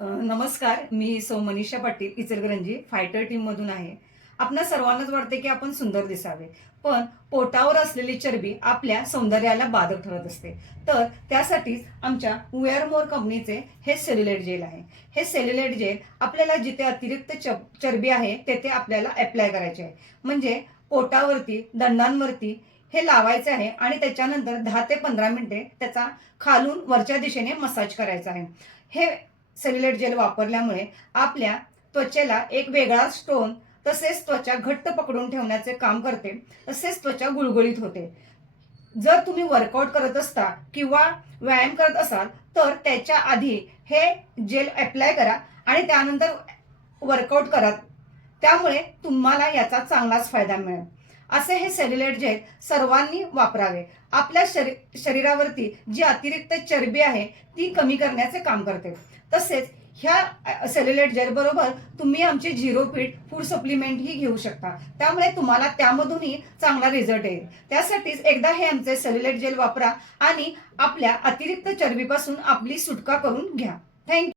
नमस्कार मी सौ मनीषा पाटील इचलकरंजी फायटर टीम मधून आहे. आपल्या सर्वांनाच वाटते की आपण सुंदर दिसावे. पण पोटावर असलेली चरबी आपल्या सौंदर्याला बाधक ठरत असते. तर त्यासाठीच आमच्या वेअर मोर कंपनीचे हे सेल्युलेट जेल आहे. हे सेल्युलेट जेल आपल्याला जिथे अतिरिक्त च- चरबी आहे तेथे आपल्याला अप्लाय करायचे आहे. म्हणजे पोटावरती दंडांवरती हे लावायचे आहे आणि त्याच्यानंतर दहा ते पंधरा मिनिटे त्याचा खालून वरच्या दिशेने मसाज करायचा आहे. हे सेल्युलेट जेल वापरल्यामुळे आपल्या त्वचेला एक वेगळा स्टोन तसेच त्वचा घट्ट पकडून ठेवण्याचे काम करते तसेच त्वचा गुळगुळीत होते. जर तुम्ही वर्कआउट करत असता किंवा व्यायाम करत असाल तर त्याच्या आधी हे जेल अप्लाय करा आणि त्यानंतर वर्कआउट करा. त्यामुळे तुम्हाला याचा चांगलाच फायदा मिळेल. असे हे सेल्युलेट जेल सर्वांनी वापरावे. आपल्या शरी शरीरावरती जी अतिरिक्त चरबी आहे ती कमी करण्याचे काम करते. तसेच ह्या सेल्युलेट जेल बरोबर तुम्ही आमचे झिरो पीठ फूड सप्लिमेंट ही घेऊ शकता. त्यामुळे तुम्हाला त्यामधूनही चांगला रिझल्ट येईल. त्यासाठीच एकदा हे आमचे सेल्युलेट जेल वापरा आणि आपल्या अतिरिक्त चरबीपासून आपली सुटका करून घ्या. थँक्यू